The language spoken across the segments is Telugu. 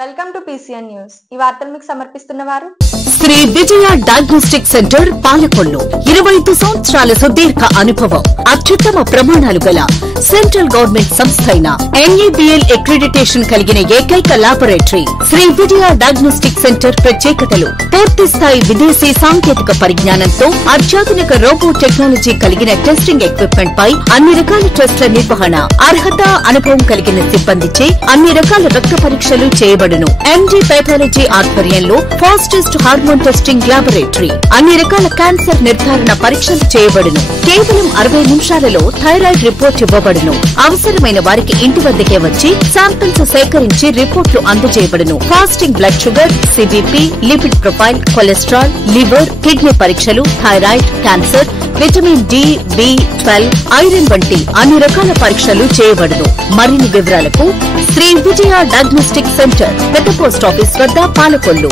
Welcome to PCN news. ఈ వార్తలు మీకు సమర్పిస్తున్నవారు శ్రీ విజయ డయాగ్నోస్టిక్ సెంటర్ పాలకొల్లు. 25 సంవత్సరాల సుదీర్ఘ అనుభవం, అత్యుత్తమ ప్రమాణాలు గల సెంట్రల్ గవర్నమెంట్ సంస్థ అయిన NABL అక్రిడిటేషన్ కలిగిన ఏకైక laboratory Shri Vijaya diagnostic centre. ప్రత్యేకతలు: పూర్తి స్థాయి విదేశీ సాంకేతిక పరిజ్ఞానంతో అత్యాధునిక రోబో టెక్నాలజీ కలిగిన టెస్టింగ్ ఎక్విప్మెంట్ పై అన్ని రకాల టెస్టుల నిర్వహణ, అర్హత, అనుభవం కలిగిన సిబ్బందిచే అన్ని రకాల రక్త పరీక్షలు చేయబడును. MD పెథాలజీ ఆధ్వర్యంలో ఫాస్టెస్ట్ హార్మోన్ టెస్టింగ్ లాబొరేటరీ, అన్ని రకాల క్యాన్సర్ నిర్ధారణ పరీక్షలు చేయబడును. కేవలం 60 నిమిషాలలో థైరాయిడ్ రిపోర్ట్ ఇవ్వబడును. అవసరమైన వారికి ఇంటి వద్దకే వచ్చి శాంపిల్స్ సేకరించి రిపోర్టులు అందజేయబడును. Fasting blood sugar, CBP, lipid profile, cholesterol, liver, kidney పరీక్షలు, thyroid, cancer, vitamin D, B12, iron వంటి అన్ని రకాల పరీక్షలు చేయబడును. మరిన్ని వివరాలకు శ్రీ విజయ డయాగ్నోస్టిక్ సెంటర్, పెద్ద పోస్ట్ ఆఫీస్ వద్ద, పాలకొల్లు.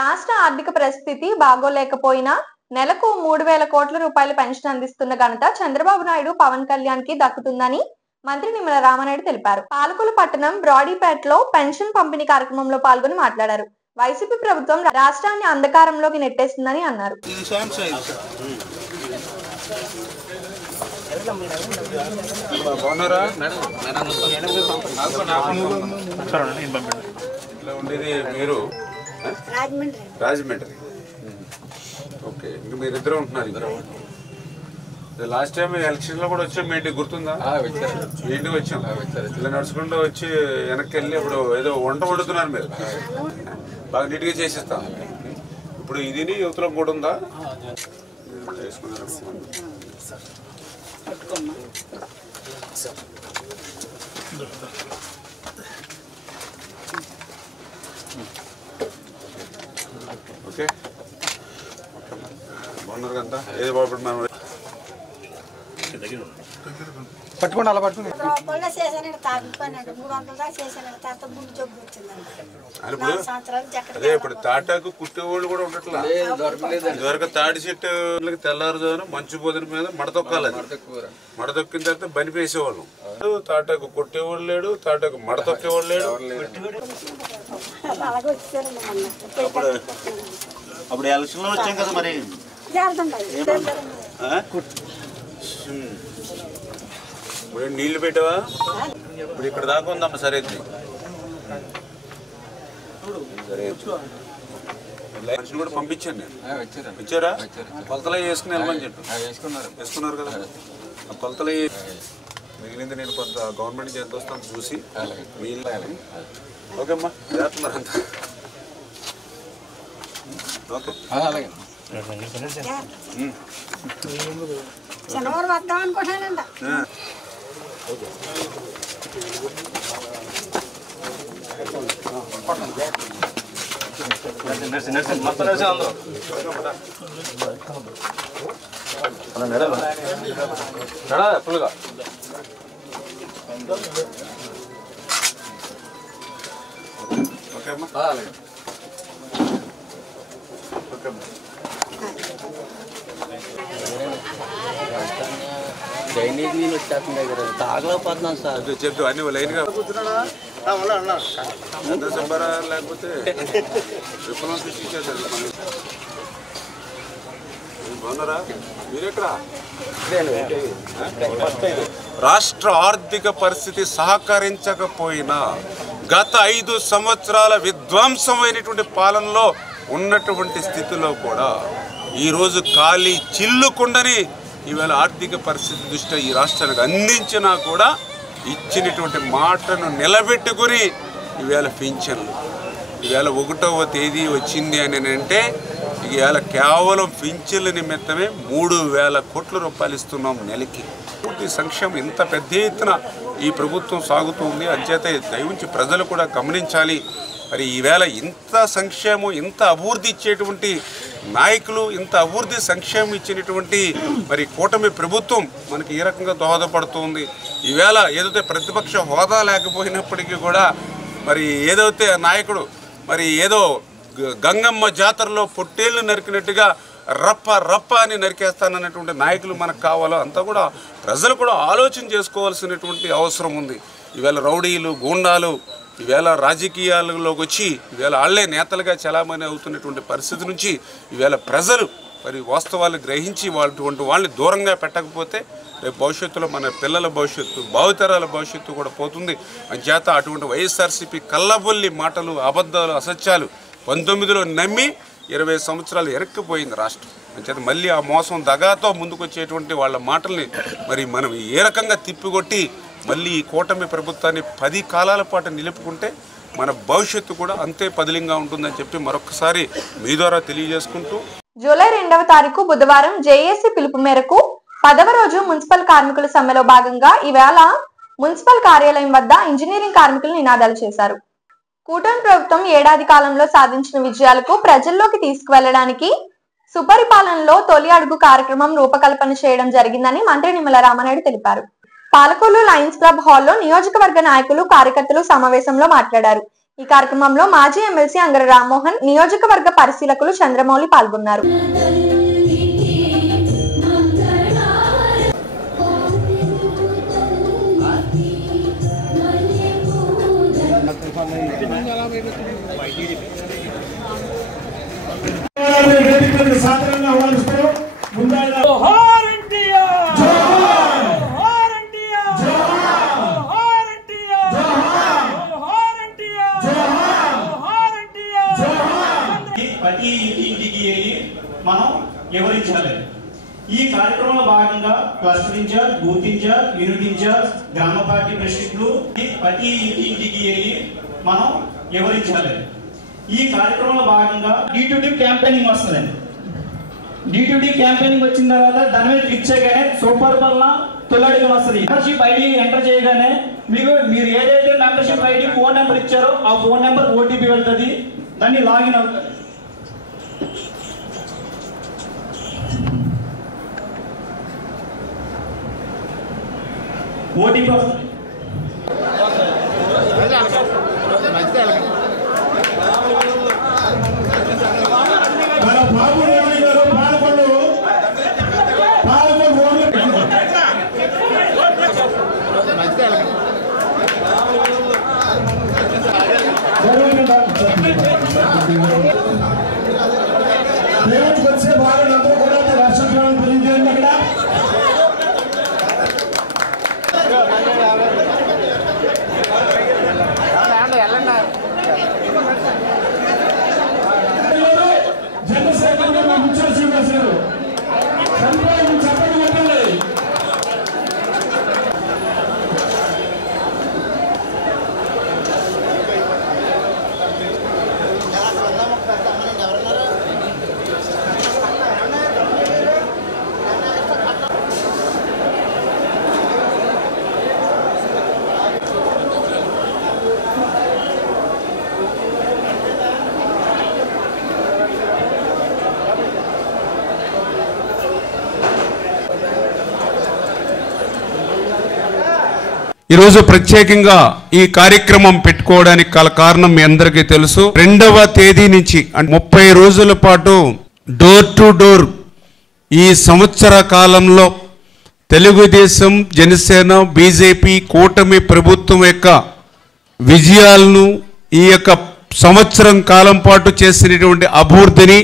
రాష్ట్ర ఆర్థిక పరిస్థితి బాగోలేకపోయినా నెలకు 3,000 కోట్ల రూపాయల పెన్షన్ అందిస్తున్న ఘనత చంద్రబాబు నాయుడు, పవన్ కళ్యాణ్ కి దక్కుతుందని మంత్రి నిమ్మల రామానాయుడు తెలిపారు. పాలకొల్లు పట్టణం బ్రాడీపేటలో పెన్షన్ పంపిణీ కార్యక్రమంలో పాల్గొని మాట్లాడారు. వైసీపీ ప్రభుత్వం రాష్ట్రాన్ని అంధకారంలోకి నెట్టేస్తుందని అన్నారు. రాజమండ్రి. ఓకే, ఇంకా మీరిద్దరు ఉంటున్నారు. లాస్ట్ టైం ఎలక్షన్ లో కూడా వచ్చాం, మీ ఇంటికి గుర్తుందా? మీ ఇంటికి వచ్చాం, ఇలా నడుచుకుంటూ వచ్చి వెనక్కి వెళ్ళి ఇప్పుడు ఏదో వంట వండుతున్నారు మీరు, బాగా నీట్గా చేసిస్తాం. ఇప్పుడు ఇది యువతలో కూడా ఉందా? ఓకే, బాగున్నారు కదా? ఏది బాగుపడుతున్నారు? పట్టుకోండి, అలా పట్టుకుని అదే ఇప్పుడు తాటాకు కుట్టేవాళ్ళు కూడా ఉండట్లా. ఇదివరకు తాటి చెట్టు తెల్లారుజామున మంచు పొదిన మీద మడతొక్కాలి. మడతొక్కిన తర్వాత బనిపేసేవాళ్ళం. తాటాకు కొట్టేవాళ్ళు లేడు, తాటాకు మడతొక్కేవాళ్ళు లేడు. అప్పుడు ఎలక్షన్ లో వచ్చాం కదా మరి. ఇప్పుడు నీళ్లు పెట్టావా? ఇప్పుడు ఇక్కడ దాకా ఉందమ్మా. సరే మనిషిని కూడా పంపించాను నేను. ఇచ్చారా? కొలతలు వేసుకుని వెళ్ళమని చెప్పి వేసుకున్నారు కదా. ఆ కొలతలు మిగిలింది నేను కొంత గవర్నమెంట్ నుంచి ఎంత వస్తాను చూసి మిగిలిన. ఓకే అమ్మా, చేస్తున్నారు అంతా. ఓకే, శనివారం వద్దాం అనుకుంటానంట. ఫుల్గా ఓకే అమ్మా. ఓకే అమ్మా. తాగలేకపోతున్నాను సార్. చెప్తూ అన్ని లైన్గా సంబరా లేకపోతే విప్లవం సృష్టించారు. బాగున్నారా? మీరెక్కడా? రాష్ట్ర ఆర్థిక పరిస్థితి సహకరించకపోయినా గత 5 సంవత్సరాల విధ్వంసమైనటువంటి పాలనలో ఉన్నటువంటి స్థితిలో కూడా ఈరోజు ఖాళీ చిల్లుకుండని ఈవేళ ఆర్థిక పరిస్థితి దృష్ట్యా ఈ రాష్ట్రానికి అందించినా కూడా ఇచ్చినటువంటి మాటను నిలబెట్టుకుని ఈవేళ పింఛన్లు ఈవేళ 1వ తేదీ వచ్చింది అని అంటే ఈవేళ కేవలం పింఛన్ల నిమిత్తమే 3,000 కోట్ల రూపాయలు ఇస్తున్నాం నెలకి. పూర్తి సంక్షేమం ఇంత పెద్ద ఎత్తున ఈ ప్రభుత్వం సాగుతుంది. అంచేత దయవుంచి ప్రజలు కూడా గమనించాలి. మరి ఈవేళ ఇంత సంక్షేమం, ఇంత అభివృద్ధి ఇచ్చేటువంటి నాయకులు, ఇంత అభివృద్ధి సంక్షేమం ఇచ్చినటువంటి మరి కూటమి ప్రభుత్వం మనకి ఏ రకంగా దోహదపడుతుంది. ఈవేళ ఏదైతే ప్రతిపక్ష హోదా లేకపోయినప్పటికీ కూడా మరి ఏదైతే నాయకుడు మరి ఏదో గంగమ్మ జాతరలో పొట్టేళ్లు నరికినట్టుగా రప్ప రప్ప అని నరికేస్తానన్నటువంటి నాయకులు మనకు కావాలో అంతా కూడా ప్రజలు కూడా ఆలోచన చేసుకోవాల్సినటువంటి అవసరం ఉంది. ఈవేళ రౌడీలు, గూండాలు ఈవేళ రాజకీయాలలోకి వచ్చి ఈవేళ వాళ్ళే నేతలుగా చలామణి అవుతున్నటువంటి పరిస్థితి నుంచి ఈవేళ ప్రజలు మరి వాస్తవాలు గ్రహించి వాళ్ళని దూరంగా పెట్టకపోతే రేపు భవిష్యత్తులో మన పిల్లల భవిష్యత్తు భావితరాల భవిష్యత్తు కూడా పోతుంది. అంచేత అటువంటి వైఎస్ఆర్సీపీ కల్లబొల్లి మాటలు, అబద్ధాలు, అసత్యాలు 19లో నమ్మి 20 సంవత్సరాలు ఎరక్కిపోయింది రాష్ట్రం. అంచేత మళ్ళీ ఆ మోసం దగాతో ముందుకొచ్చేటువంటి వాళ్ళ మాటల్ని మరి మనం ఏ రకంగా తిప్పికొట్టి మళ్ళీ ఈ కూటమి ప్రభుత్వాన్ని 10 కాలాల పాటు నిలుపుకుంటే మన భవిష్యత్తు కూడా అంతే పదిలంగా ఉంటుందని చెప్పి మరొకసారి మీ ద్వారా తెలియజేసుకుంటూ, జూలై 2వ తారీఖు బుధవారం జేఏసీ పిలుపు మేరకు 10వ రోజు మున్సిపల్ కార్మికుల సమ్మెలో భాగంగా ఈవేళ మున్సిపల్ కార్యాలయం వద్ద ఇంజనీరింగ్ కార్మికులు నినాదాలు చేశారు. కూటమి ప్రభుత్వం ఏడాది కాలంలో సాధించిన విజయాలకు ప్రజల్లోకి తీసుకువెళ్లడానికి సుపరిపాలనలో తొలి అడుగు కార్యక్రమం రూపకల్పన చేయడం జరిగిందని మంత్రి నిమ్మల రామానాయుడు తెలిపారు. పాలకొల్లు లయన్స్ క్లబ్ హాల్లో నియోజకవర్గ నాయకులు, కార్యకర్తలు సమావేశంలో మాట్లాడారు. ఈ కార్యక్రమంలో మాజీ ఎమ్మెల్సీ అంగర రామ్మోహన్, నియోజకవర్గ పరిశీలకులు చంద్రమౌళి పాల్గొన్నారు. ప్రతి ఇంటికి వెళ్ళి మనం వివరించాలి. ఈ కార్యక్రమంలో భాగంగా cluster incharge, booth incharge, unit incharge, గ్రామ పార్టీ ప్రెసిడెంట్లు ప్రతి ఇంటికి వెళ్ళి మనం వివరించాలి. ఈ కార్యక్రమంలో భాగంగా D2D క్యాంపెయినింగ్ వస్తుందండి. D2D క్యాంపెయినింగ్ వచ్చిన తర్వాత దాని మీద క్లిక్ చేయగానే సూపర్ వల్ల తొలడిగా వస్తుంది. మెంబర్షిప్ ఐడి ఎంటర్ చేయగానే మీరు ఏదైతే మెంబర్షిప్ ఐడి ఫోన్ నెంబర్ ఇచ్చారో ఆ ఫోన్ నెంబర్ OTP వెళ్తుంది. దాన్ని లాగిన్ అవుతుంది. OTP వస్తుంది. వచ్చే వాళ్ళందరూ కూడా రాష్ట్రం తెలియజేయండి. అక్కడ చంద్రశేఖర్ గారు ముఖ్య శ్రీనివాసరావు చెప్పండి చెప్పండి. ఈరోజు ప్రత్యేకంగా ఈ కార్యక్రమం పెట్టుకోవడానికి గల కారణం మీ అందరికీ తెలుసు. 2వ తేదీ నుంచి 30 రోజుల పాటు డోర్ టు డోర్ ఈ సంవత్సర కాలంలో తెలుగుదేశం, జనసేన, బీజేపీ కూటమి ప్రభుత్వం యొక్క విజయాలను, ఈ యొక్క సంవత్సరం కాలం పాటు చేసినటువంటి అభివృద్ధిని,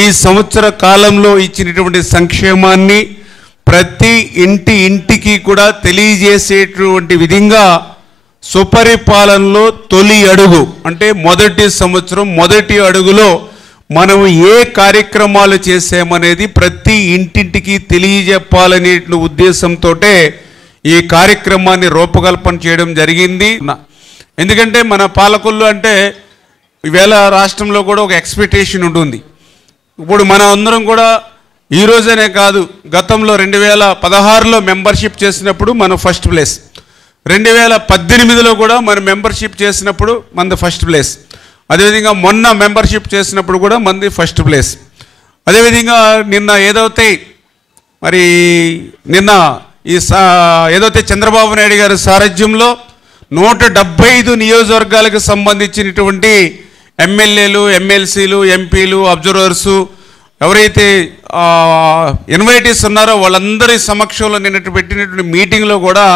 ఈ సంవత్సర కాలంలో ఇచ్చినటువంటి సంక్షేమాన్ని ప్రతి ఇంటికి కూడా తెలియజేసేటువంటి విధంగా సుపరిపాలనలో తొలి అడుగు అంటే మొదటి సంవత్సరం మొదటి అడుగులో మనం ఏ కార్యక్రమాలు చేసామనేది ప్రతి ఇంటింటికి తెలియజెప్పాలనే ఉద్దేశంతో ఈ కార్యక్రమాన్ని రూపకల్పన చేయడం జరిగింది. ఎందుకంటే మన పాలకొల్లు అంటే ఈవేళ రాష్ట్రంలో కూడా ఒక ఎక్స్పెక్టేషన్ ఉంటుంది. ఇప్పుడు మనం అందరం కూడా ఈ రోజనే కాదు, గతంలో 2016లో మెంబర్షిప్ చేసినప్పుడు మనం ఫస్ట్ ప్లేస్, 2018లో కూడా మనం మెంబర్షిప్ చేసినప్పుడు మనది ఫస్ట్ ప్లేస్, అదేవిధంగా మొన్న మెంబర్షిప్ చేసినప్పుడు కూడా మనది ఫస్ట్ ప్లేస్. అదేవిధంగా నిన్న ఏదైతే చంద్రబాబు నాయుడు గారి సారథ్యంలో 175 నియోజకవర్గాలకు సంబంధించినటువంటి ఎమ్మెల్యేలు, ఎమ్మెల్సీలు, ఎంపీలు, అబ్జర్వర్సు ఎవరైతే ఇన్వైటీస్ ఉన్నారో వాళ్ళందరి సమక్షంలో నిన్నటి పెట్టినటువంటి మీటింగ్లో కూడా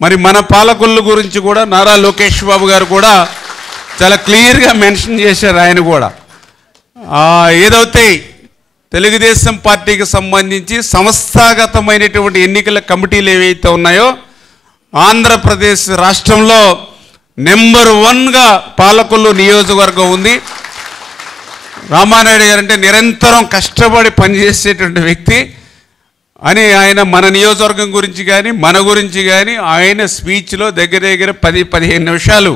మరి మన పాలకుల గురించి కూడా నారా లోకేష్ బాబు గారు కూడా చాలా క్లియర్గా మెన్షన్ చేశారు. ఆయన కూడా ఏదైతే తెలుగుదేశం పార్టీకి సంబంధించి సంస్థాగతమైనటువంటి ఎన్నికల కమిటీలు ఏవైతే ఉన్నాయో ఆంధ్రప్రదేశ్ రాష్ట్రంలో నెంబర్ 1గా పాలకొల్లు నియోజకవర్గం ఉంది. రామానాయుడు గారు అంటే నిరంతరం కష్టపడి పనిచేసేటువంటి వ్యక్తి అని ఆయన మన నియోజకవర్గం గురించి కానీ మన గురించి కానీ ఆయన స్పీచ్లో దగ్గర 10-15 నిమిషాలు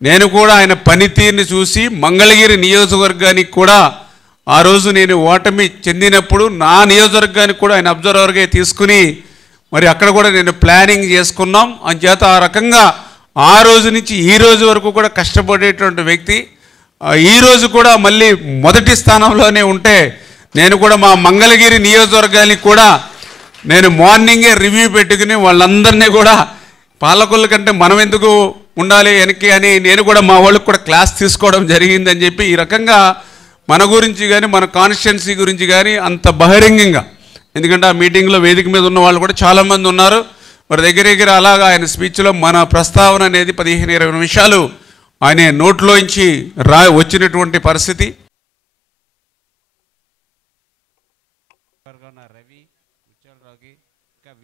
నేను కూడా ఆయన పనితీరుని చూసి మంగళగిరి నియోజకవర్గానికి కూడా ఆ రోజు నేను ఓటమి చెందినప్పుడు నా నియోజకవర్గానికి కూడా ఆయన అబ్జర్వర్గా తీసుకుని మరి అక్కడ కూడా నేను ప్లానింగ్ చేసుకున్నాం. అంచేత ఆ రకంగా ఆ రోజు నుంచి ఈ రోజు వరకు కూడా కష్టపడేటువంటి వ్యక్తి. ఈరోజు కూడా మళ్ళీ మొదటి స్థానంలోనే ఉంటే నేను కూడా మా మంగళగిరి నియోజకవర్గానికి కూడా నేను మార్నింగే రివ్యూ పెట్టుకుని వాళ్ళందరినీ కూడా పాలకుల కంటే మనం ఎందుకు ఉండాలి వెనక్కి అని నేను కూడా మా వాళ్ళకి కూడా క్లాస్ తీసుకోవడం జరిగిందని చెప్పి ఈ రకంగా మన గురించి కానీ మన కాన్స్టిట్యున్సీ గురించి కానీ అంత బహిరంగంగా, ఎందుకంటే ఆ మీటింగ్లో వేదిక మీద ఉన్న వాళ్ళు కూడా చాలామంది ఉన్నారు. మరి దగ్గర అలాగా ఆయన స్పీచ్లో మన ప్రస్తావన అనేది 15-20 నిమిషాలు ఆయన నోట్లోంచి వచ్చినటువంటి పరిస్థితి.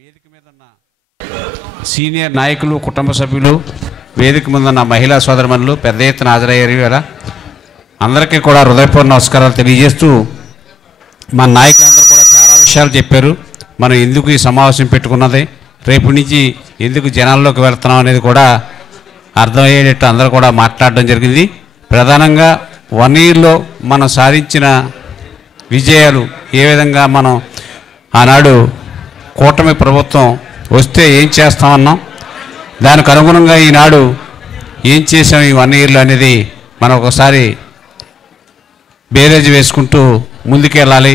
వేదిక మీద ఉన్న సీనియర్ నాయకులు, కుటుంబ సభ్యులు, వేదిక మీద ఉన్న మహిళా సోదరుమణులు పెద్ద ఎత్తున హాజరయ్యారు. వేళ అందరికీ కూడా హృదయపూర్వక నమస్కారాలు తెలియజేస్తూ మన నాయకులందరూ కూడా చాలా విషయాలు చెప్పారు. మనం ఎందుకు ఈ సమావేశం పెట్టుకున్నది, రేపు నుంచి ఎందుకు జనాల్లోకి వెళ్తున్నాం అనేది కూడా అర్థమయ్యేటట్టు అందరూ కూడా మాట్లాడడం జరిగింది. ప్రధానంగా 1 ఇయర్లో మనం సాధించిన విజయాలు, ఏ విధంగా మనం ఆనాడు కూటమి ప్రభుత్వం వస్తే ఏం చేస్తామన్నాం, దానికి అనుగుణంగా ఈనాడు ఏం చేసాం ఈ 1 ఇయర్లో అనేది మనం ఒకసారి బేరేజ్ వేసుకుంటూ ముందుకెళ్ళాలి.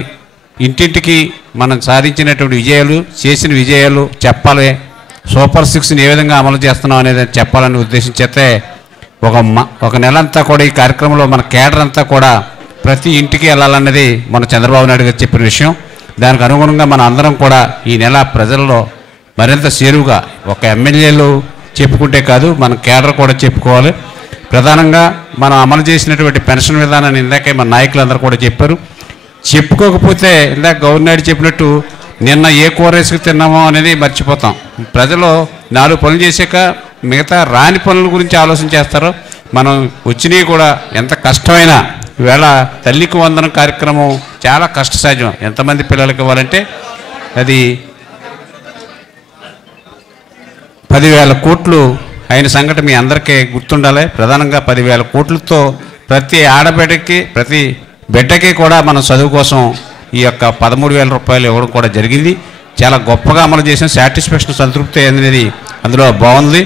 ఇంటింటికి మనం సాధించినటువంటి విజయాలు, చేసిన విజయాలు చెప్పాలి. సూపర్ 6ని ఏ విధంగా అమలు చేస్తున్నాం అనేది చెప్పాలని ఉద్దేశించేస్తే ఒక నెలంతా కూడా ఈ కార్యక్రమంలో మన కేడర్ అంతా కూడా ప్రతి ఇంటికి వెళ్ళాలన్నది మన చంద్రబాబు నాయుడు గారు చెప్పిన విషయం. దానికి అనుగుణంగా మన అందరం కూడా ఈ నెల ప్రజల్లో మరింత చేరువుగా ఒక ఎమ్మెల్యేలు చెప్పుకుంటే కాదు, మన కేడర్ కూడా చెప్పుకోవాలి. ప్రధానంగా మనం అమలు చేసినటువంటి పెన్షన్ విధానాన్ని ఇందాకే మన నాయకులందరూ కూడా చెప్పారు. చెప్పుకోకపోతే ఇందాక గవర్నర్ చెప్పినట్టు నిన్న ఏ కూర వేసుకు తిన్నామో అనేది మర్చిపోతాం. ప్రజలు 4 పనులు చేశాక మిగతా రాని పనుల గురించి ఆలోచన చేస్తారు. మనం వచ్చినవి కూడా ఎంత కష్టమైనా, ఈవేళ తల్లికి వందనం కార్యక్రమం చాలా కష్టసాధ్యం. ఎంతమంది పిల్లలకి ఇవ్వాలంటే అది 10,000 కోట్లు అయిన సంగతి మీ అందరికీ గుర్తుండాలి. ప్రధానంగా 10,000 కోట్లతో ప్రతి ఆడబిడ్డకి, ప్రతి బిడ్డకి కూడా మనం చదువు కోసం ఈ యొక్క 13,000 రూపాయలు ఇవ్వడం కూడా జరిగింది. చాలా గొప్పగా అమలు చేసిన సాటిస్ఫాక్షన్, సంతృప్తి అనేది అందులో బాగుంది.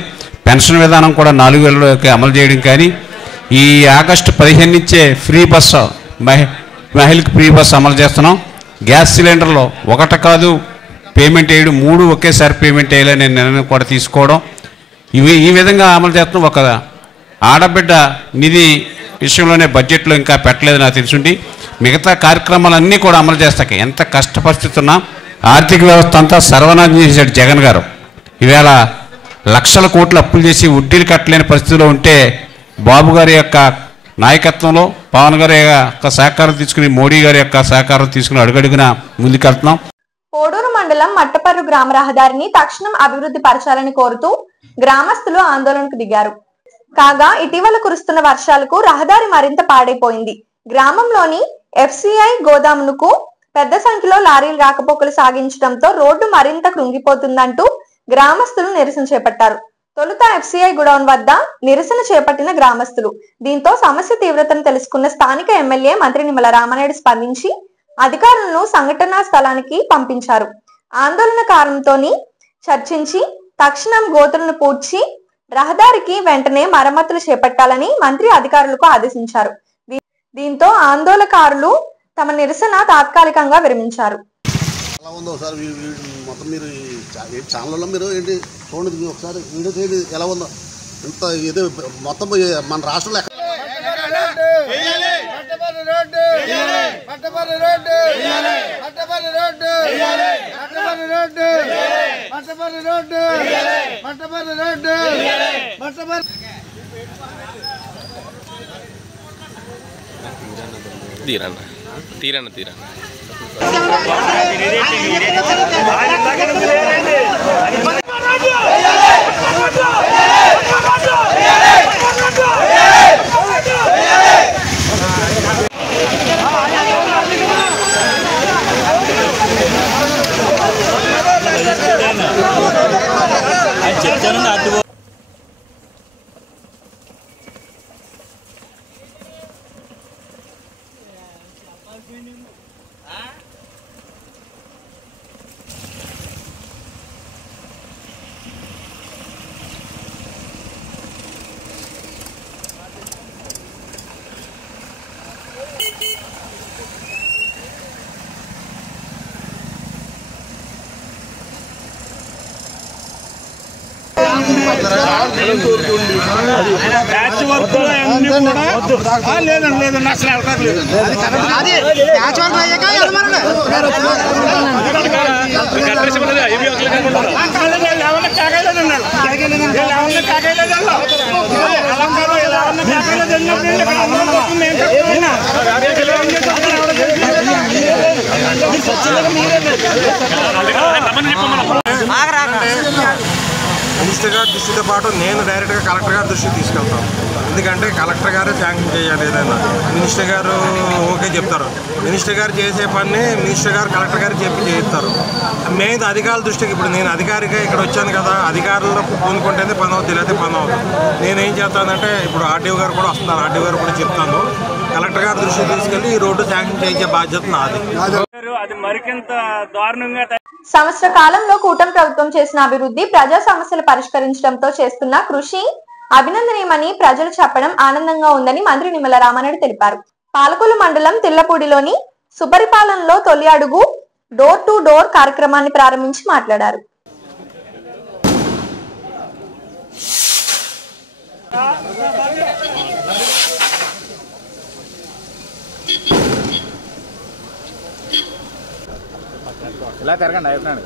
పెన్షన్ విధానం కూడా 4,000 అమలు చేయడం కానీ, ఈ ఆగస్టు 15 నుంచే ఫ్రీ బస్సు, మహిళకి ఫ్రీ బస్సు అమలు చేస్తున్నాం. గ్యాస్ సిలిండర్లో 1 కాదు పేమెంట్ వేయడం, 3 ఒకేసారి పేమెంట్ వేయాలని నిర్ణయం కూడా తీసుకోవడం, ఈ విధంగా అమలు చేస్తున్నాం. ఒక ఆడబిడ్డ నిధి విషయంలోనే బడ్జెట్లో ఇంకా పెట్టలేదు నాకు తెలుసుండి. మిగతా కార్యక్రమాలన్నీ కూడా అమలు చేస్తాక ఎంత కష్టపరుస్తున్నా ఆర్థిక వ్యవస్థ అంతా సర్వనాశనం చేశాడు జగన్ గారు. ఈవేళ లక్షల కోట్లు అప్పులు చేసి వడ్డీలు కట్టలేని పరిస్థితిలో ఉంటే బాబు గారి యొక్క నాయకత్వంలో, పవన్ గారి యొక్క సహకారం తీసుకుని, మోడీ గారి యొక్క సహకారం తీసుకుని అడుగడుగున ముందుకెళ్తున్నాం. కోడూరు మండలం మట్టపర్రు గ్రామ రహదారిని తక్షణం అభివృద్ధి పరచాలని కోరుతూ గ్రామస్తులు ఆందోళనకు దిగారు. కాగా ఇటీవల కురుస్తున్న వర్షాలకు రహదారి మరింత పాడైపోయింది. గ్రామంలోని FCI గోదామునకు పెద్ద సంఖ్యలో లారీలు రాకపోకలు సాగించడంతో రోడ్డు మరింత కృంగిపోతుందంటూ గ్రామస్తులు నిరసన చేపట్టారు. తొలుత FCI గోడౌన్ వద్ద నిరసన చేపట్టిన గ్రామస్తులు దీంతో సమస్య తీవ్రతను తెలుసుకున్న స్థానిక ఎమ్మెల్యే మంత్రి నిమ్మల రామానాయుడు స్పందించి అధికారులను సంఘటనా స్థలానికి పంపించారు. ఆందోళనకారులతో చర్చించి తక్షణం గోతులను పూడ్చి రహదారికి వెంటనే మరమ్మతులు చేపట్టాలని మంత్రి అధికారులకు ఆదేశించారు. దీంతో ఆందోళనకారులు తమ నిరసన తాత్కాలికంగా విరమించారు. ఎలా ఉందో ఒకసారి మొత్తం మీరు ఛానల్లో మీరు ఏంటి చూడండి, ఒకసారి వీడియో చేయండి ఎలా ఉందో. ఇంత ఇది మొత్తం మన రాష్ట్రంలో తీరన్న మినిస్టర్ గారి దృష్టితో పాటు నేను డైరెక్ట్గా కలెక్టర్ గారి దృష్టికి తీసుకెళ్తాను. ఎందుకంటే కలెక్టర్ గారే శాంక్షన్ చేయాలి. ఏదైనా మినిస్టర్ గారు ఓకే చెప్తారు. మినిస్టర్ గారు చేసే పని మినిస్టర్ గారు కలెక్టర్ గారికి చెప్పి చేయిస్తారు. మెయిన్ అధికారుల దృష్టికి ఇప్పుడు నేను అధికారిగా ఇక్కడ వచ్చాను కదా, అధికారులు పూనుకుంటేనే పని అవుతుంది, లేకపోతే పని అవుతుంది. నేనేం చేస్తానంటే ఇప్పుడు ఆర్డీఓ గారు కూడా వస్తున్నారు, ఆర్డీఓ గారు కూడా చెప్తాను. కలెక్టర్ గారి దృష్టికి తీసుకెళ్ళి ఈ రోడ్డు శాంక్షన్ చేయించే బాధ్యత నాది. సంవత్సర కాలంలో కూటమి ప్రభుత్వం చేసిన అభివృద్ధి, ప్రజా సమస్యలు పరిష్కరించడంతో చేస్తున్న కృషి అభినందనీయమని ప్రజలు చెప్పడం ఆనందంగా ఉందని మంత్రి నిమ్మల రామానాయుడు తెలిపారు. పాలకొల్లు మండలం తిల్లపూడిలోని సుపరిపాలనలో తొలి అడుగు డోర్ టు డోర్ కార్యక్రమాన్ని ప్రారంభించి మాట్లాడారు. ఇలా తిరగండి అయిపోయినాడు.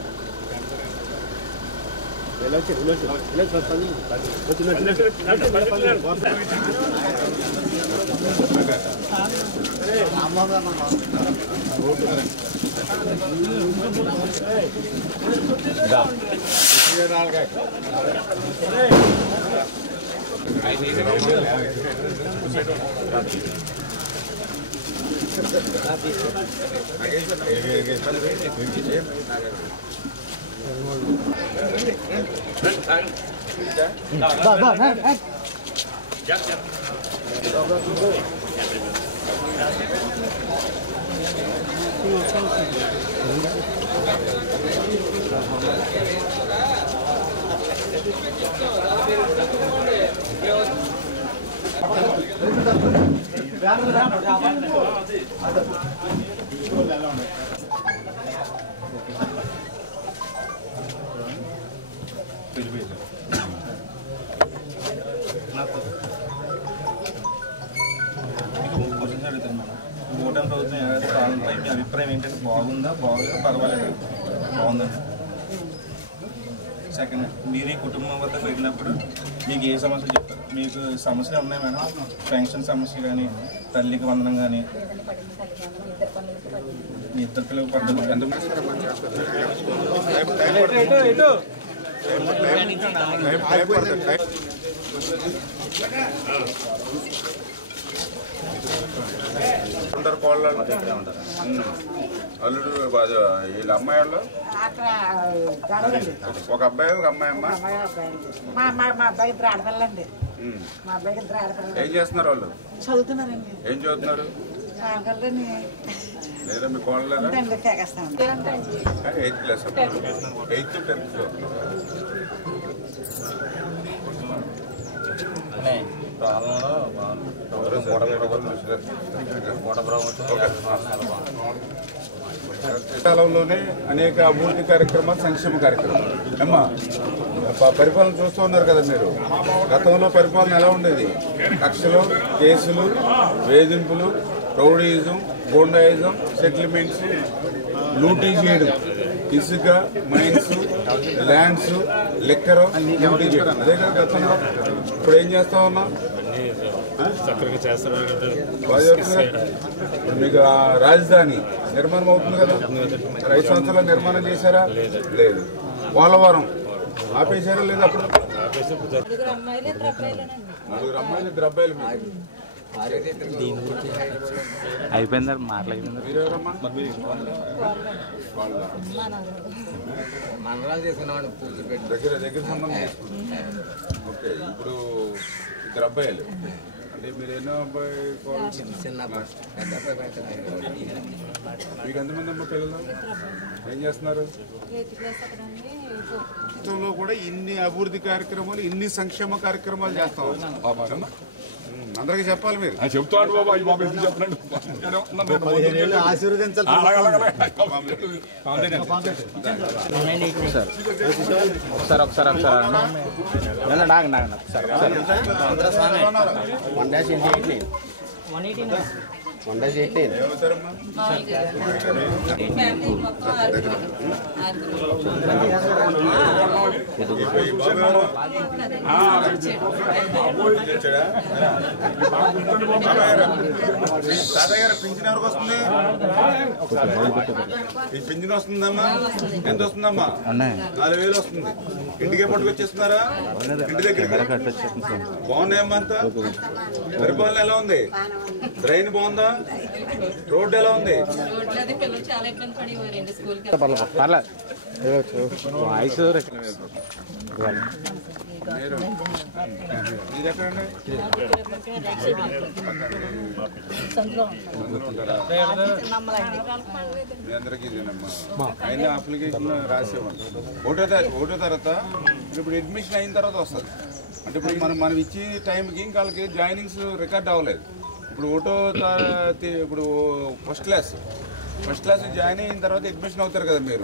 ఓటమి ప్రభుత్వం ఏదైతే పాలనపై మీ అభిప్రాయం ఏంటంటే బాగుందా, బాగుందా, పర్వాలేదు, బాగుందండి. సెకండ్, మీరు ఈ కుటుంబం వద్దకు వెళ్ళినప్పుడు మీకు ఏ సమస్యలు చెప్తారు? మీకు సమస్యలు ఉన్నాయి మేడం, పెన్షన్ సమస్య కానీ, తల్లికి వందనం కానీ, మీ ఇద్దరు పిల్లలు పడ్డారు ఎంతమంది అందరు కోళ్ళు అల్లుడు వీళ్ళ అమ్మాయి వాళ్ళు ఒక అబ్బాయి ఒక అమ్మాయి అమ్మ. మా అబ్బాయి ఇద్దరు ఆడపిల్లండి. మా అబ్బాయికి ఇద్దరు ఆడపిల్లలు. ఏం చేస్తున్నారు వాళ్ళు? చదువుతున్నారండి. ఏం చదువుతున్నారు? లేదా మీ కోళ్ళ లేదా? 8th class, 8th 10th. కాలంలోనే అనేక అభివృద్ధి కార్యక్రమాలు, సంక్షేమ కార్యక్రమాలు. అమ్మా, పరిపాలన చూస్తూ ఉన్నారు కదా మీరు. గతంలో పరిపాలన ఎలా ఉండేది? కక్షలు, కేసులు, వేధింపులు, రౌడీయిజం, గోండాయిజం, సెటిల్మెంట్స్, లూటీ చేయడం, ఇసుక, మైన్స్, ల్యాండ్స్, లిక్కర్ లూటీ చేయడం. అదే కదా గతంలో. ఇప్పుడు ఏం చేస్తా ఉన్నా ఇప్పుడు మీకు రాజధాని నిర్మాణం అవుతుంది కదా, 5 సంవత్సరాల నిర్మాణం చేశారా? లేదు. పోలవరం ఆపేశారా? లేదు. అప్పుడు 4 అమ్మాయిలు 2 అబ్బాయిలు అయిపోయిందా మాట్లాడింది. దగ్గర సంబంధం. ఓకే, ఇప్పుడు 2 అబ్బాయిలు అంటే మీరు ఎన్నో అబ్బాయి? మీకు ఎంతమంది అమ్మ పిల్లలు? ఏం చేస్తున్నారు? రాష్ట్రంలో కూడా ఇన్ని అభివృద్ధి కార్యక్రమాలు, ఇన్ని సంక్షేమ కార్యక్రమాలు చేస్తాం. అందరికీ చెప్పాలి. మీరు చెప్తాడు బాబా, ఈ బాబు ఎందుకు చెప్తున్నాడు? ఆశీర్వదించాలి. తాతగారు పింఛన్ ఎవరికి వస్తుంది? ఈ పింఛన్ వస్తుందమ్మా? ఎంత వస్తుందమ్మా? 4,000 వస్తుంది. ఇంటికే పట్టుకొచ్చేస్తున్నారా? ఇంటి దగ్గర బాగున్నాయమ్మా? అంతా పరిపాలన ఎలా ఉంది? ట్రైన్ బాగుందా? రోడ్డు ఎలా ఉంది? మీ అందరికీ ఇదేనమ్మా. అయినా అప్లికేషన్ రాసేవాళ్ళు. ఒకటో తర్వాత ఇప్పుడు అడ్మిషన్ అయిన తర్వాత వస్తుంది. అంటే ఇప్పుడు మనం ఇచ్చే టైంకి ఇంకా వాళ్ళకి జాయినింగ్స్ రికార్డ్ అవ్వలేదు. ఇప్పుడు ఇప్పుడు ఫస్ట్ క్లాస్ జాయిన్ అయిన తర్వాత అడ్మిషన్ అవుతారు కదా మీరు.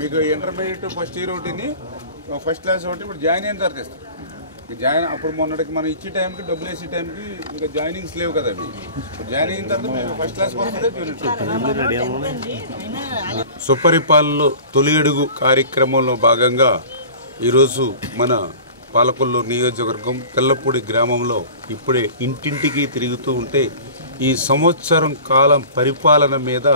మీకు ఇంటర్మీడియట్ ఫస్ట్ ఇయర్ ఒకటిని, ఫస్ట్ క్లాస్ ఒకటి ఇప్పుడు జాయిన్ అయిన తర్వాత ఇస్తారు. అప్పుడు మొన్నటికి మనం ఇచ్చే టైంకి, డబ్బులు వేసే టైంకి ఇంకా జాయినింగ్స్ లేవు కదా అవి. జాయిన్ అయిన తర్వాత మీరు ఫస్ట్ క్లాస్కి వస్తుంది. సుపరిపాలనలో తొలి అడుగు కార్యక్రమంలో భాగంగా ఈరోజు మన పాలకొల్లు నియోజకవర్గం తెల్లపూడి గ్రామంలో ఇప్పుడే ఇంటింటికి తిరుగుతూ ఉంటే ఈ సంవత్సరం కాలం పరిపాలన మీద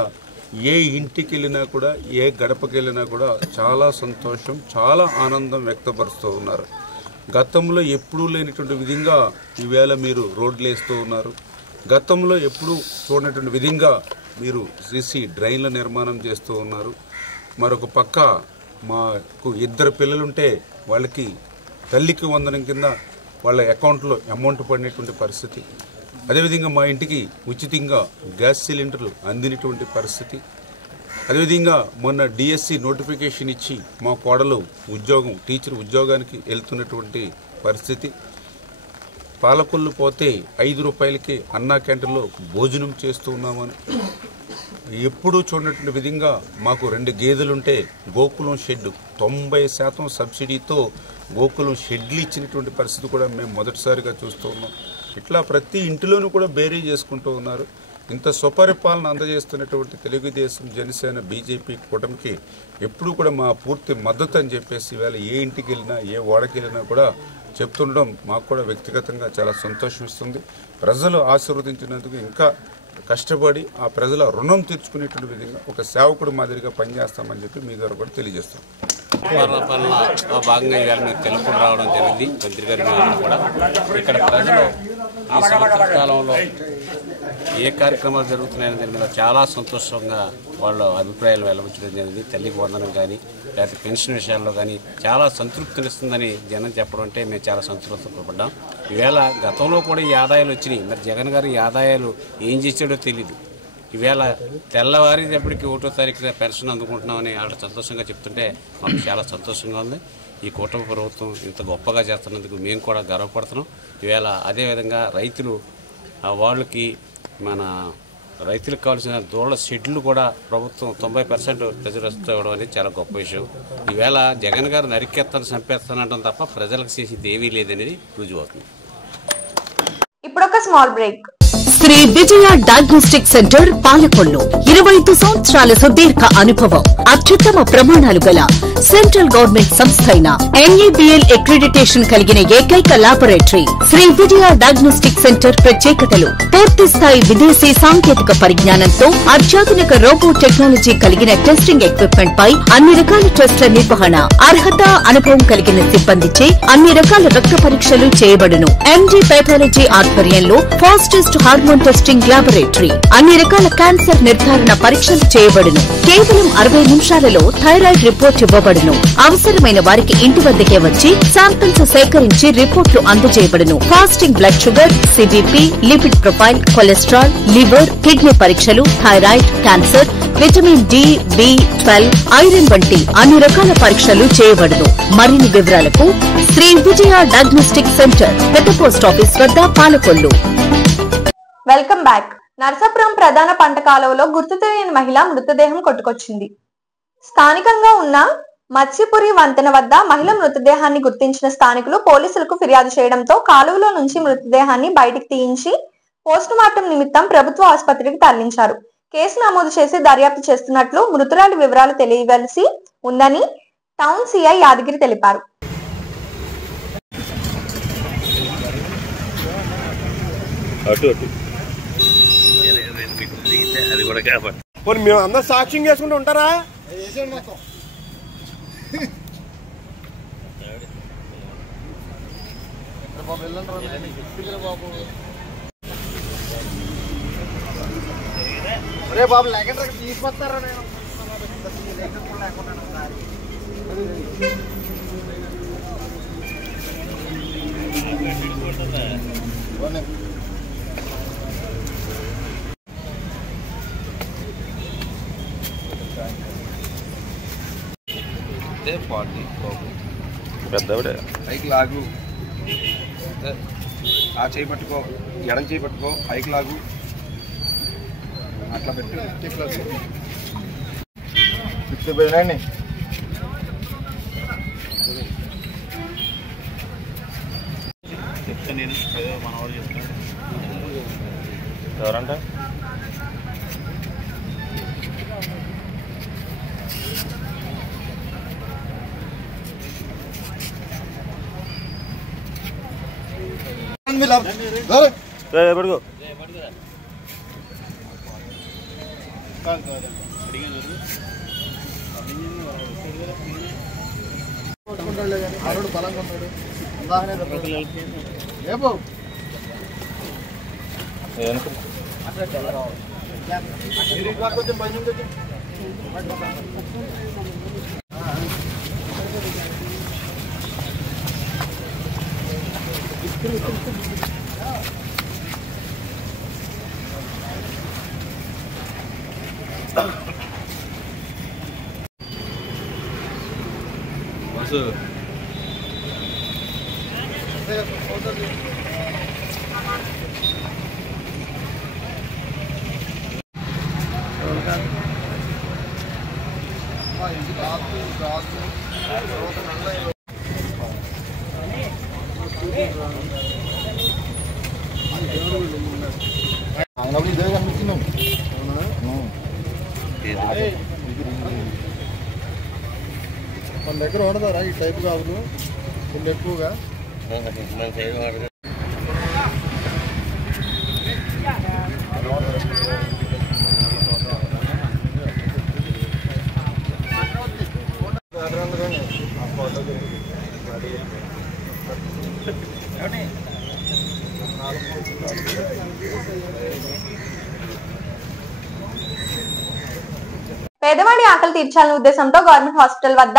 ఏ ఇంటికి వెళ్ళినా కూడా, ఏ గడపకి వెళ్ళినా కూడా చాలా సంతోషం, చాలా ఆనందం వ్యక్తపరుస్తూ ఉన్నారు. గతంలో ఎప్పుడూ లేనటువంటి విధంగా ఈవేళ మీరు రోడ్లు వేస్తూ ఉన్నారు. గతంలో ఎప్పుడూ చూడనటువంటి విధంగా మీరు సీసీ డ్రైన్ల నిర్మాణం చేస్తూ ఉన్నారు. మరొక పక్క మాకు 2 పిల్లలుంటే వాళ్ళకి తల్లికి వందనం కింద వాళ్ళ అకౌంట్లో అమౌంట్ పడినటువంటి పరిస్థితి. అదేవిధంగా మా ఇంటికి ఉచితంగా గ్యాస్ సిలిండర్లు అందినటువంటి పరిస్థితి. అదేవిధంగా మొన్న డిఎస్సి నోటిఫికేషన్ ఇచ్చి మా కోడలు టీచర్ ఉద్యోగానికి వెళ్తున్నటువంటి పరిస్థితి. పాలకొల్లు పోతే 5 రూపాయలకి అన్నా క్యాంటీన్లో భోజనం చేస్తూ ఉన్నామని ఎప్పుడూ చూడనటువంటి విధంగా మాకు 2 గేదెలుంటే గోకులం షెడ్ 90% సబ్సిడీతో గోకులం షెడ్లు ఇచ్చినటువంటి పరిస్థితి కూడా మేము మొదటిసారిగా చూస్తూ ఉన్నాం. ఇట్లా ప్రతి ఇంటిలోనూ కూడా బేరీ చేసుకుంటూ ఉన్నారు. ఇంత స్వపరిపాలన అందజేస్తున్నటువంటి తెలుగుదేశం, జనసేన, బీజేపీ కూటమికి ఎప్పుడూ కూడా మా పూర్తి మద్దతు అని చెప్పేసి ఇవాళ ఏ ఇంటికి వెళ్ళినా, ఏ వాడకి వెళ్ళినా కూడా చెప్తుండడం మాకు కూడా వ్యక్తిగతంగా చాలా సంతోషం ఇస్తుంది. ప్రజలు ఆశీర్వదించినందుకు ఇంకా కష్టపడి ఆ ప్రజల రుణం తీర్చుకునేటువంటి విధంగా ఒక సేవకుడు మాదిరిగా పనిచేస్తామని చెప్పి మీ ద్వారా కూడా తెలియజేస్తాం. పరిపాలనలో భాగంగా ఇవాళ మీరు తెలుపుడు రావడం జరిగింది. మంత్రి గారి కూడా ఇక్కడ ప్రజలు ఈ సంవత్సర కాలంలో ఏ కార్యక్రమాలు జరుగుతున్నాయనే దాని మీద చాలా సంతోషంగా వాళ్ళ అభిప్రాయాలు వెల్లడించడం జరిగింది. తల్లికి వందనం కానీ, లేకపోతే పెన్షన్ విషయాల్లో కానీ చాలా సంతృప్తినిస్తుందని జనం చెప్పడం అంటే మేము చాలా సంతృప్తిపడ్డాం. ఈవేళ గతంలో కూడా ఈ ఆదాయాలు వచ్చినాయి. మరి జగన్ గారు ఈ ఆదాయాలు ఏం చేసాడో తెలీదు. ఈవేళ తెల్లవారేటప్పటికి 1వ తారీఖున పెన్షన్ అందుకుంటున్నామని వాళ్ళు సంతోషంగా చెప్తుంటే మాకు చాలా సంతోషంగా ఉంది. ఈ కూటమి ప్రభుత్వం ఇంత గొప్పగా చేస్తున్నందుకు మేము కూడా గర్వపడుతున్నాం. ఈవేళ అదేవిధంగా రైతులు వాళ్ళకి రైతులకు కావాల్సిన దూడల షెడ్లు కూడా ప్రభుత్వం 90% రిజర్వేషన్ ఇవ్వడం అనేది చాలా గొప్ప విషయం. ఈవేళ జగన్ గారు నరికెత్తను చంపేస్తానంటాం తప్ప ప్రజలకు చేసేది ఏమీ లేదనేది రుజువు అవుతుంది. ఇప్పుడు ఇప్పుడు ఒక small break. Shri Vijaya diagnostic centre Palakollu 25 సంవత్సరాల సుదీర్ఘ అనుభవం, అత్యుత్తమ ప్రమాణాలు గల సెంట్రల్ గవర్నమెంట్ సంస్థ అయిన NABL అక్రిడిటేషన్ కలిగిన ఏకైక laboratory. Shri Vijaya diagnostic centre ప్రత్యేకతలు: పూర్తి స్థాయి విదేశీ సాంకేతిక పరిజ్ఞానంతో అత్యాధునిక రోబో టెక్నాలజీ కలిగిన టెస్టింగ్ ఎక్విప్మెంట్ పై అన్ని రకాల టెస్టుల నిర్వహణ, అర్హత, అనుభవం కలిగిన సిబ్బందిచే అన్ని రకాల రక్త పరీక్షలు చేయబడును. MD పాథాలజీ ఆధ్వర్యంలో ఫాస్టెస్ట్ హార్మోన్ టెస్టింగ్ లాబొరేటరీ. అన్ని రకాల క్యాన్సర్ నిర్ధారణ పరీక్షలు చేయబడును. కేవలం 60 నిమిషాలలో థైరాయిడ్ రిపోర్ట్ ఇవ్వబడును. అవసరమైన వారికి ఇంటి వద్దకే వచ్చి శాంపిల్స్ సేకరించి రిపోర్టులు అందజేయబడును. Fasting blood sugar, CBP, lipid profile, cholesterol, liver, kidney పరీక్షలు, thyroid, cancer, vitamin D, B12, iron వంటి అన్ని రకాల పరీక్షలు చేయబడును. మరిన్ని వివరాలకు శ్రీ విజయ డయాగ్నోస్టిక్ సెంటర్, పెద్ద పోస్ట్ ఆఫీస్ వద్ద, పాలకొల్లు. Welcome back. నరసాపురం ప్రధాన పంట కాలువలో గుర్తు తెలియని మహిళ మృతదేహం కొట్టుకొచ్చింది. స్థానికంగా ఉన్న మత్స్యపురి వంతెన వద్ద మహిళ మృతదేహాన్ని గుర్తించిన స్థానికులు పోలీసులకు ఫిర్యాదు చేయడంతో కాలువలో నుంచి మృతదేహాన్ని బయటికి తీయించి పోస్టుమార్టం నిమిత్తం ప్రభుత్వ ఆసుపత్రికి తరలించారు. కేసు నమోదు చేసి దర్యాప్తు చేస్తున్నట్లు మృతురాలి వివరాలు తెలియవలసి ఉందని టౌన్ సిఐ యాదగిరి తెలిపారు. మేము అందరూ సాక్ష్యం చేసుకుంటూ ఉంటారా? అరే బాబు లేకుండా తీసుకొస్తారా? నేను పెద్దవిడే పైకి లాగు, ఆ చేయి పట్టుకో, ఎడం చేయి పట్టుకో, పైకి లాగు, అట్లా పెట్టి పోయినండి. చెప్తే నేను మనవాడు చెప్తాను. ఎవరంటే పడుకో ఆరోడు బలంగా ఉంటాడు. కొంచెం పని ఇదే కనిపిస్తున్నాం. మన దగ్గర వాడతారా ఈ టైప్ కాదు కొన్ని ఎక్కువగా? పేదవాడి ఆకలి తీర్చాలనే ఉద్దేశంతో గవర్నమెంట్ హాస్పిటల్ వద్ద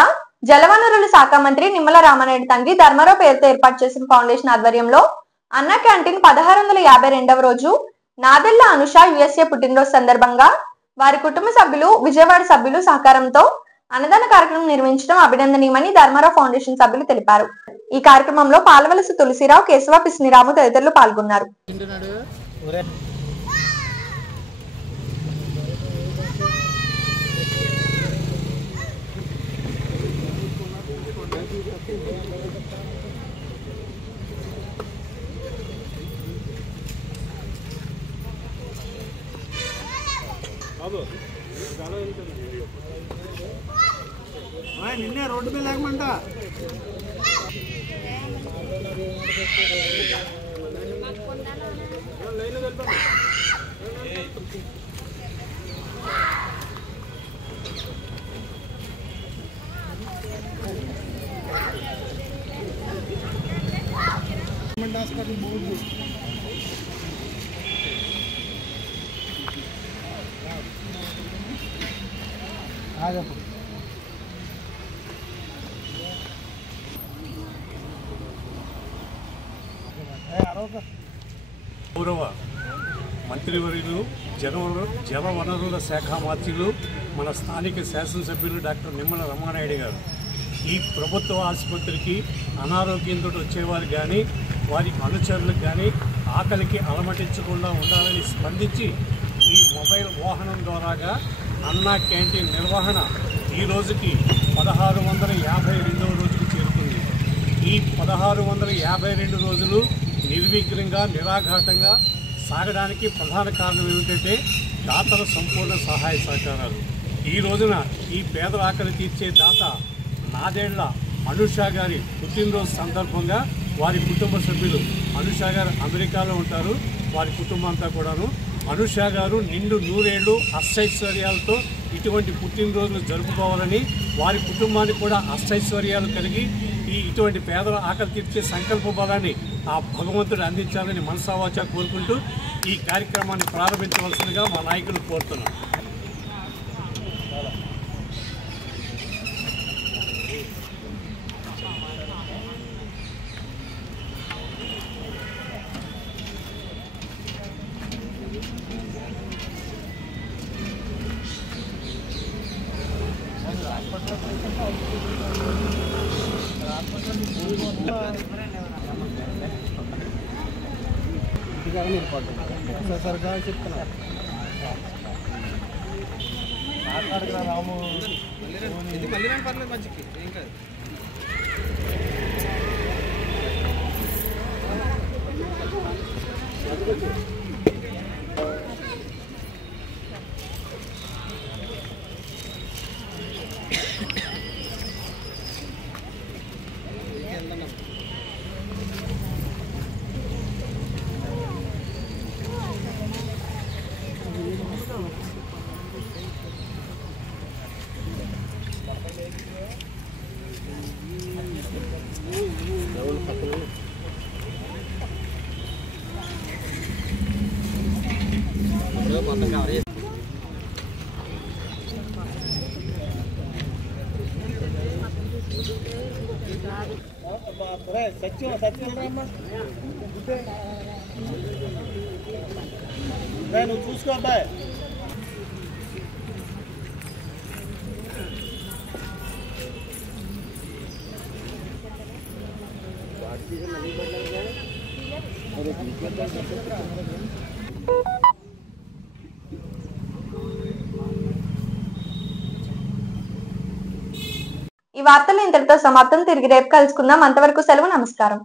జలవనరుల శాఖ మంత్రి నిమ్మల రామారెడ్డి తండ్రి ధర్మారావు పేరుతో ఏర్పాటు చేసిన ఫౌండేషన్ ఆధ్వర్యంలో అన్న క్యాంటీన్ 1652వ రోజు నాదెళ్ల అనుష USA పుట్టినరోజు సందర్భంగా వారి కుటుంబ సభ్యులు, విజయవాడ సభ్యులు సహకారంతో అన్నదాన కార్యక్రమం నిర్వహించడం అభినందనీయమని ధర్మారావు ఫౌండేషన్ సభ్యులు తెలిపారు. ఈ కార్యక్రమంలో పాలవలస తులసిరావు, కేశవ పిస్నిరాము తదితరులు పాల్గొన్నారు. నిన్నే రోడ్డు మీద లేకమంటా హాస్పిటల్ బోర్డు ఆగప్పుడు గౌరవ మంత్రివర్యులు జలవనరుల శాఖ మంత్రులు మన స్థానిక శాసనసభ్యులు డాక్టర్ నిమ్మల రామానాయుడు గారు ఈ ప్రభుత్వ ఆసుపత్రికి అనారోగ్యంతో వచ్చేవారు కానీ వారి అనుచరులకు కానీ ఆకలికి అలమటించకుండా ఉండాలని స్పందించి ఈ మొబైల్ వాహనం ద్వారాగా అన్నా క్యాంటీన్ నిర్వహణ ఈ రోజుకి 1652వ రోజుకు చేరుకుంది. ఈ 1652 రోజులు నిర్విఘ్నంగా నిరాఘాటంగా సాగడానికి ప్రధాన కారణం ఏమిటంటే దాతల సంపూర్ణ సహాయ సహకారాలు. ఈ రోజున ఈ పేదల ఆకలి తీర్చే దాత నాదేళ్ల అనుషా గారి పుట్టినరోజు సందర్భంగా వారి కుటుంబ సభ్యులు, అనుషా గారు అమెరికాలో ఉంటారు, వారి కుటుంబం అంతా కూడాను అనుషా గారు నిండు 100 ఏళ్ళు అష్టైశ్వర్యాలతో ఇటువంటి పుట్టినరోజులు జరుపుకోవాలని, వారి కుటుంబానికి కూడా అష్టైశ్వర్యాలు కలిగి ఇటువంటి పేదల ఆకలి తీర్చే సంకల్ప బలాన్ని ఆ భగవంతుడు అందించాలని మనసావాచా కోరుకుంటూ ఈ కార్యక్రమాన్ని ప్రారంభించవలసిందిగా మా నాయకులు కోరుతున్నాం. సరిగా చెప్తున్నా రాము మళ్ళీ పర్లేదు మంచికి ఏం కాదు. నువ్వు చూసుకో అబ్బాయి. ఈ వార్తలు ఇంతటితో సమాప్తం. తిరిగి రేపు కలుసుకుందాం. అంతవరకు సెలవు. నమస్కారం.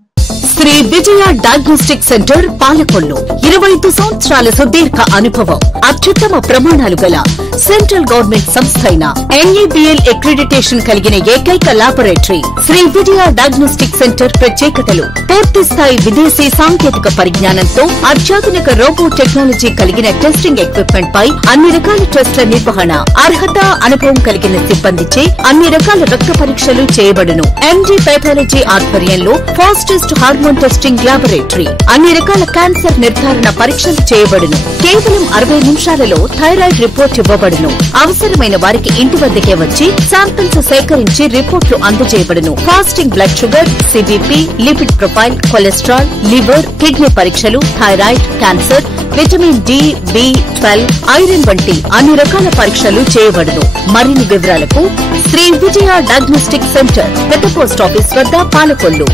శ్రీ విజయ డయాగ్నోస్టిక్ సెంటర్ పాలకొల్లు 25 సంవత్సరాల సుదీర్ఘ అనుభవం, అత్యుత్తమ ప్రమాణాలు గల సెంట్రల్ గవర్నమెంట్ సంస్థ అయిన NABL అక్రిడిటేషన్ కలిగిన ఏకైక laboratory Shri Vijaya diagnostic centre ప్రత్యేకతలు: పూర్తి స్థాయి విదేశీ సాంకేతిక పరిజ్ఞానంతో అత్యాధునిక రోబో టెక్నాలజీ కలిగిన టెస్టింగ్ ఎక్విప్మెంట్ పై అన్ని రకాల టెస్టుల నిర్వహణ, అర్హత, అనుభవం కలిగిన సిబ్బందిచే అన్ని రకాల రక్త పరీక్షలు చేయబడును. MD పెథాలజీ ఆధ్వర్యంలో ఫాస్టెస్ట్ హార్మోన్ టెస్టింగ్ ల్యాబొరేటరీ, అన్ని రకాల క్యాన్సర్ నిర్ధారణ పరీక్షలు చేయబడును. కేవలం 60 నిమిషాలలో థైరాయిడ్ రిపోర్ట్ ఇవ్వబడును. అవసరమైన వారికి ఇంటి వద్దకే వచ్చి శాంపిల్స్ సేకరించి రిపోర్ట్లు అందజేయబడును. Fasting blood sugar, CBP, lipid profile, cholesterol, liver, kidney పరీక్షలు, thyroid, cancer, vitamin D, B12, iron వంటి అన్ని రకాల పరీక్షలు చేయబడును. మరిన్ని వివరాలకు శ్రీ విజయ డయాగ్నోస్టిక్ సెంటర్, పెద్ద పోస్ట్ ఆఫీస్ వద్ద, పాలకొల్లు.